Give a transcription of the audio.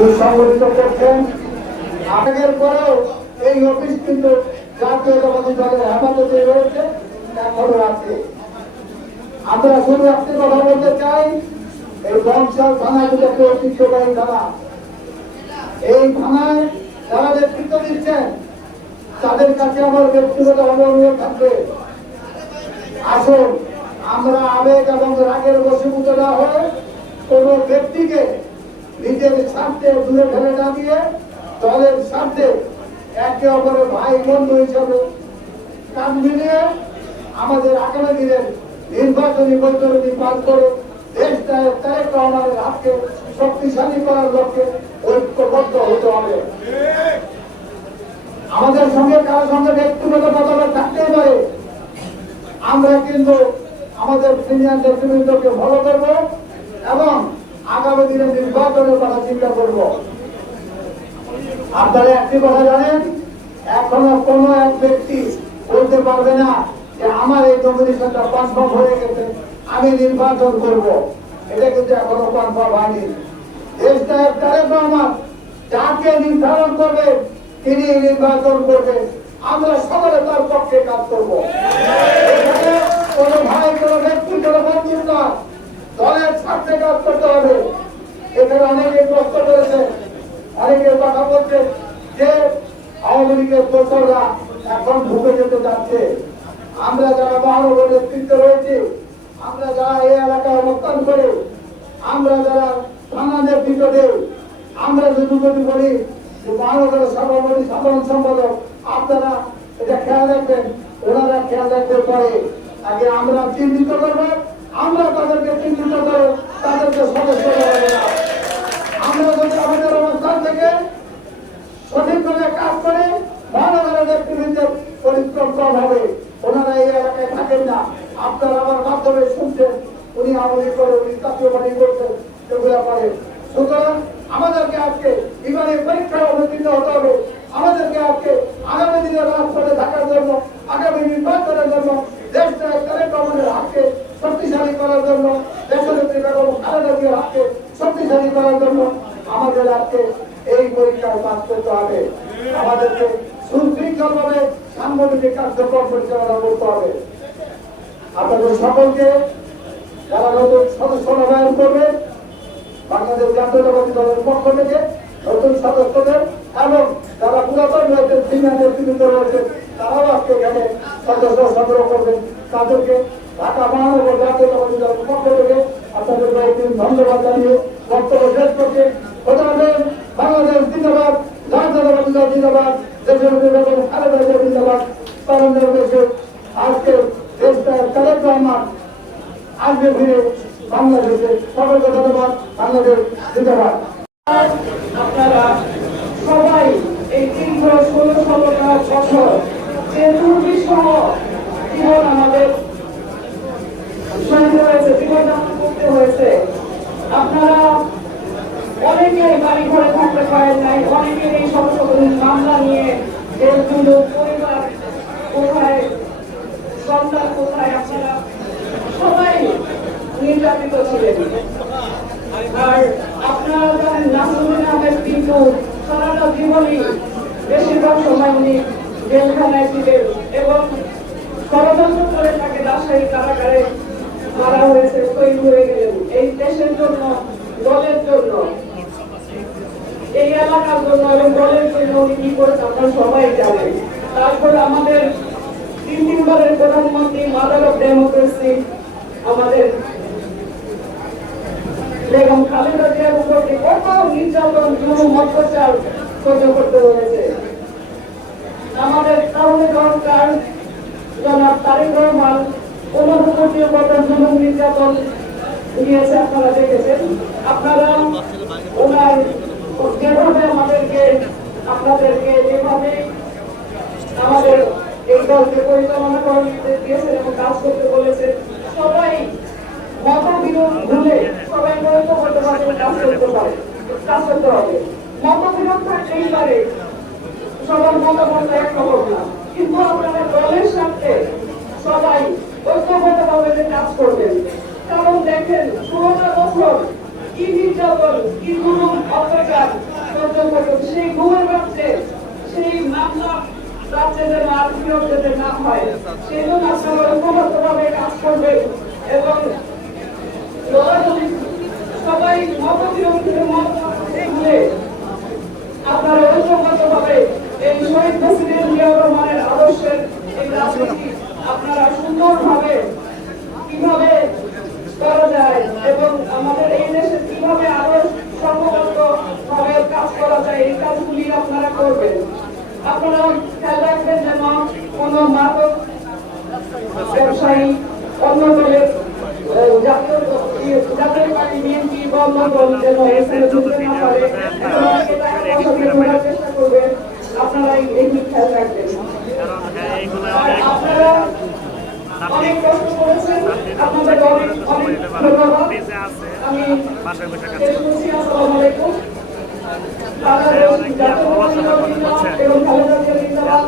সুসংগঠিত করছেন। আগের পরেও এই অফিস কিন্তু জাতীয়তাবাদী দলের হেফাজতে রয়েছে, এখনো আছে। আমরা শুধু একটি কথা বলতে চাই, এই বংশাল থানা কিন্তু একটি ঐতিহ্যবাহী থানা। এই থানায় যারা নেতৃত্ব দিচ্ছেন তাদের কাছে আমার ব্যক্তিগত অনুরোধ থাকবে, আসুন আমরা আবেগ এবং রাগের বশীভূত না হয়ে কোন ব্যক্তিকে নিজের স্বার্থে দূরে ফেলে না দিয়ে দলের স্বার্থে একে অপরের ভাই বন্ধু হিসাবে কাজ মিলিয়ে আমাদের আগামী দিনের নির্বাচনী বৈতরণী পার করে দেশটা তারেক রহমানের হাতকে শক্তিশালী করার লক্ষ্যে ঐক্যবদ্ধ হতে হবে। আমাদের সঙ্গে কারোর সঙ্গে ব্যক্তিগত মতামত থাকতেই পারে, আমরা কিন্তু আমাদের সিনিয়র নেতৃবৃন্দকে ফলো করব এবং আগামী দিনে নির্বাচনের কথা চিন্তা করব। আপনারা একটি কথা জানেন, এখনো কোন এক ব্যক্তি বলতে পারবে না যে আমার এই নমিনেশনটা কনফার্ম হয়ে গেছে, আমি নির্বাচন করব। এটা কিন্তু এখনো কনফার্ম হয়নি। দেশটা তারেক রহমান যাকে নির্ধারণ করবে তিনি নির্বাচন করবেন, আমরা সকলে তার পক্ষে কাজ করব। এখানে কোনো ভাই কোনো ব্যক্তি কোনো বন্ধু নয়, দলের স্বার্থে কাজ করতে হবে। এখানে অনেকে প্রশ্ন করেছে, অনেকে কথা বলছে যে আওয়ামী লীগের দোসররা এখন ঢুকে যেতে যাচ্ছে। আমরা যারা মহানগর নেতৃত্ব রয়েছে, আমরা যারা এই এলাকায় অবস্থান করে, আমরা যারা থানা নেতৃত্ব দেই, আমরা যদি বলি যে মহানগরের সভাপতি সাধারণ সম্পাদক আপনারা এটা খেয়াল রাখবেন, ওনারা খেয়াল রাখতে পারে। আগে আমরা চিহ্নিত করবো, আমরা তাদেরকে চিহ্নিত করে তাদেরকে সদস্য করবো। আমরা যদি আমাদের অবস্থান থেকে সঠিকভাবে কাজ করে মহানগরের নেতৃবৃন্দের পরিশ্রম কম হবে। ওনারা এই এলাকায় থাকেন না, আপনারা আমার মাধ্যমে শুনছেন উনি আওয়ামী করে উনি জাতীয়বাদী করছেন, সেগুলো করে। সুতরাং আমাদেরকে আজকে বিমানে পরীক্ষায় অবতীর্ণ হতে হবে। আমাদেরকে আজকে আগামী দিনে রাজপথে থাকার জন্য, আগামী নির্বাচনের জন্য, দেশটা তারেক রহমানের হাতকে শক্তিশালী করার জন্য, দেশনেত্রী বেগম খালেদা জিয়ার হাতকে শক্তিশালী করার জন্য আমাদের আজকে এই পরীক্ষায় পাস করতে হবে। আমাদেরকে সুশৃঙ্খলভাবে সাংগঠনিক কার্যক্রম পরিচালনা করতে হবে। আপনাদের সকলকে যারা নতুন সদস্য নবায়ন করবে বাংলাদেশ জাতীয়তাবাদী দলের পক্ষ থেকে নতুন সদস্যদের এবং যারা পুরাতন রয়েছে সিনিয়র নেতৃবৃন্দ রয়েছে তারাও আজকে এখানে সদস্য সংগ্রহ করবেন। তাদেরকে ঢাকা মহানগর জাতীয়তাবাদী দলের পক্ষ থেকে আপনাদেরকে একদিন ধন্যবাদ জানিয়ে বক্তব্য শেষ করছে। বাংলাদেশ জিন্দাবাদ, জাতীয়তাবাদী দল জিন্দাবাদ, দেশের বেগম খালেদা জিয়া জিন্দাবাদ। তরুণদের দেশে আজকে দেশটা তারেক রহমান আসবে ফিরে বাংলাদেশে। সকলকে ধন্যবাদ। বাংলাদেশ জিন্দাবাদ। আপনারা সবাই এই দীর্ঘ 16-17 বছর যে দুর্বিষহ জীবন আমাদের সঙ্গে হয়েছে, জীবন যাপন করতে হয়েছে, আপনারা অনেকেই বাড়ি ঘরে থাকতে পারেন নাই, অনেকের এই শত মামলা নিয়ে কিন্তু পরিবার কোথায়, সন্তান কোথায়, আপনারা সবাই নির্যাতিত ছিলেন। আর আপনারা জানেন নাসিরুদ্দিন আহমেদ কিন্তু সারাটা জীবনই বেশিরভাগ সময় উনি জেলখানায় ছিলেন এবং ষড়যন্ত্র করে তাকে রাজশাহী কারাগারে মারা হয়েছে, শহীদ হয়ে গেলেন এই দেশের জন্য, দলের জন্য, এই এলাকার জন্য এবং দলের জন্য উনি কি করেছে আপনারা সবাই জানেন। তারপর আমাদের 3 বারের প্রধানমন্ত্রী, মাদার অফ ডেমোক্রেসি আমাদের বেগম খালেদা জিয়ার উপর কত নির্যাতন, জুলুম, অত্যাচার সহ্য করতে হয়েছে। আমাদের তাহলে দরকার জনাব তারেক রহমান 15 কোটির মতো জুলুম নির্যাতন নিয়েছে, আপনারা দেখেছেন। আপনারা ওনার যেভাবে আমাদেরকে, আপনাদেরকে যেভাবে আমাদের এই দলকে পরিচালনা করার নির্দেশ দিয়েছেন এবং কাজ করতে বলেছেন, সবাই মতবিরোধ ভুলে সবাই ঐক্যবদ্ধভাবে কাজ করতে পারে, কাজ করতে হবে। মতবিরোধ থাকতেই পারে, সবার মতামত একরকম না, কিন্তু আপনারা দলের সাথে সবাই ঐক্যবদ্ধভাবে কাজ করবেন। কারণ দেখেন 16টা বছর কি নির্যাতন, কি জুলুম, অত্যাচার পর্যন্ত সেই ঘুমের রাত্রে সেই মামলা রাজ্যে যেন আর ফিরত যেতে না হয় সেই জন্য আপনারা ঐক্যবদ্ধভাবে কাজ করবেন এবং সবাই মতবিরোধীদের মত ভুলে আপনারা ঐক্যবদ্ধভাবে এই শহীদ প্রেসিডেন্ট জিয়াউর রহমানের আদর্শের এই রাজনীতি আপনারা সুন্দরভাবে কিভাবে করা যায় এবং আমাদের এই দেশে কিভাবে আরো সংঘবদ্ধভাবে কাজ করা যায় এই কাজগুলি আপনারা করবেন। আপনারা খেয়াল রাখবেন যেন কোন মাদক ব্যবসায়ী অন্য দলের জাতীয় পার্টি বিএনপি বা অন্য দল যেন এখানে ঢুকতে না পারে চেষ্টা করবেন। আপনারা এইগুলি খেয়াল রাখবেন। আর আপনারা অনেক কষ্ট করেছেন, আপনাদের অনেক অনেক ধন্যবাদ। আমি শেষ করছি। আসসালামু আলাইকুম। এবং খালেদা জিয়া জিন্দাবাদ।